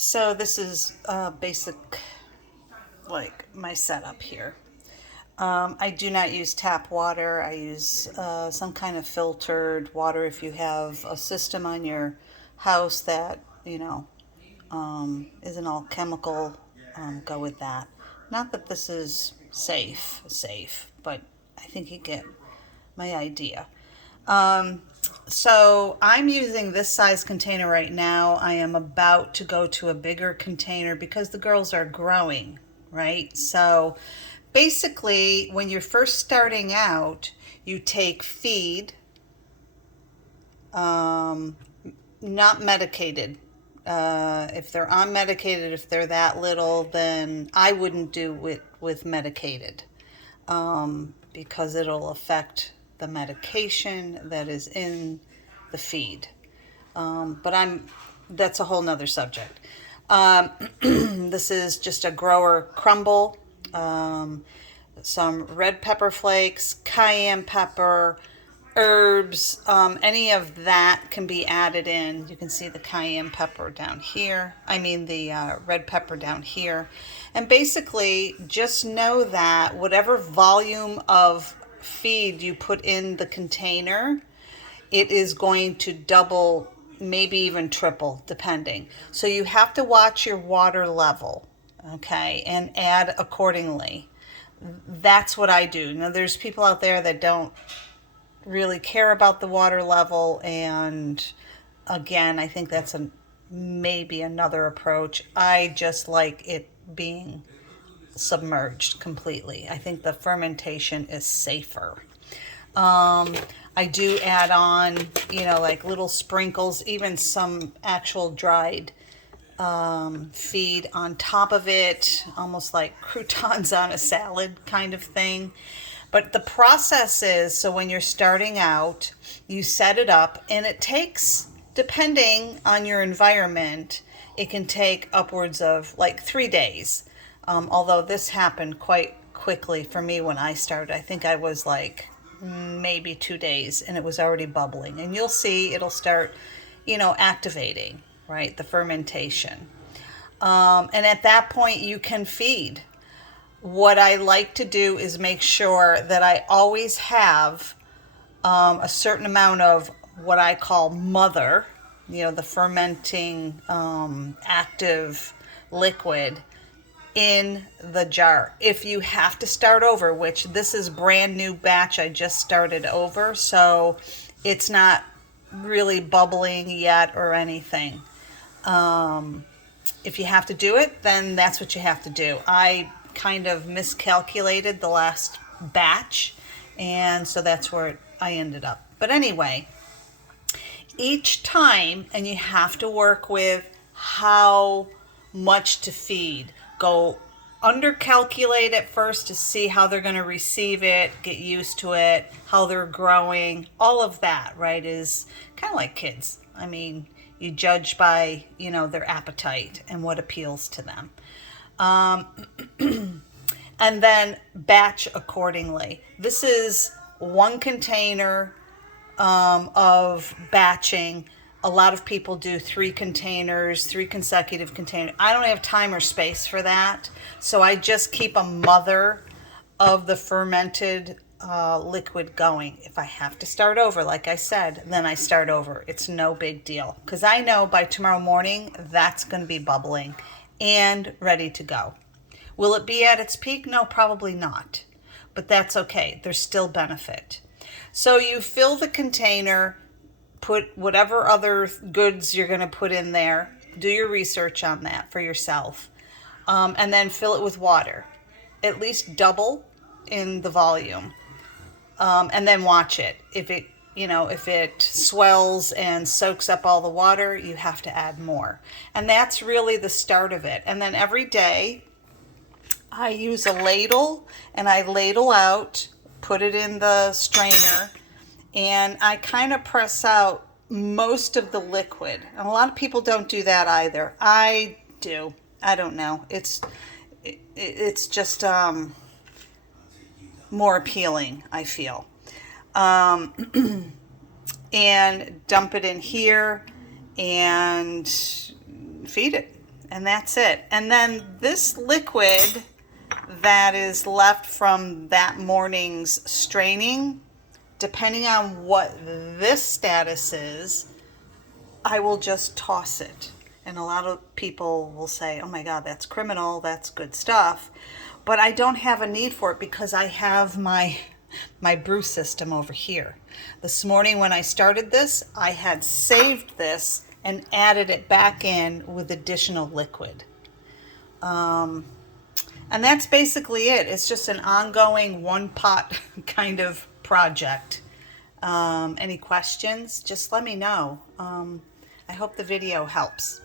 So this is basic, like my setup here. I do not use tap water. I use some kind of filtered water. If you have a system on your house that, isn't all chemical, go with that. Not that this is safe, but I think you get my idea. Um, so I'm using this size container right now. I am about to go to a bigger container because the girls are growing, right? So basically, when you're first starting out, you take feed, um, not medicated. If they're on medicated, if they're that little, then I wouldn't do it with medicated, because it'll affect the medication that is in the feed. But that's a whole nother subject. Um, this is just a grower crumble, some red pepper flakes, cayenne pepper, herbs, any of that can be added in. You can see the cayenne pepper down here. I mean, the red pepper down here. And basically, just know that whatever volume of feed you put in the container, it is going to double, maybe even triple, depending. So you have to watch your water level, okay, and add accordingly. That's what I do. Now, there's people out there that don't really care about the water level, and again, I think that's maybe another approach. I just like it being submerged completely. I think the fermentation is safer. Um, I do add on, like little sprinkles, even some actual dried feed on top of it, almost like croutons on a salad kind of thing. But the process is, so when you're starting out, you set it up, and it takes, depending on your environment, it can take upwards of like 3 days. Although this happened quite quickly for me when I started. I think I was like maybe 2 days and it was already bubbling. And you'll see it'll start, activating, right? The fermentation. And at that point, you can feed. What I like to do is make sure that I always have a certain amount of what I call mother, the fermenting active liquid in the jar. If you have to start over, which this is brand new batch, I just started over, so it's not really bubbling yet or anything. If you have to do it, then that's what you have to do. I kind of miscalculated the last batch, and so that's where I ended up. But anyway, each time, and you have to work with how much to feed. Go under calculate at first to see how they're going to receive it, get used to it, how they're growing. All of that, right, is kind of like kids. I mean, you judge by, their appetite and what appeals to them. Um, and then batch accordingly. This is one container of batching. A lot of people do 3 containers, 3 consecutive containers. I don't have time or space for that, so I just keep a mother of the fermented liquid going. If I have to start over, like I said, then I start over. It's no big deal, because I know by tomorrow morning that's going to be bubbling and ready to go. Will it be at its peak? No, probably not, but that's okay. There's still benefit. So you fill the container, put whatever other goods you're going to put in there. Do your research on that for yourself. And then fill it with water. At least double in the volume. And then watch it. If it swells and soaks up all the water, you have to add more. And that's really the start of it. And then every day I use a ladle, and I ladle out, put it in the strainer, and I kind of press out most of the liquid. And a lot of people don't do that either. I do. I don't know. It's just more appealing, I feel. And dump it in here and feed it. And that's it. And then this liquid that is left from that morning's straining, depending on what this status is, I will just toss it. And a lot of people will say, oh my God, that's criminal, that's good stuff. But I don't have a need for it because I have my brew system over here. This morning when I started this, I had saved this and added it back in with additional liquid. And that's basically it. It's just an ongoing one pot kind of project. Any questions? Just let me know. I hope the video helps.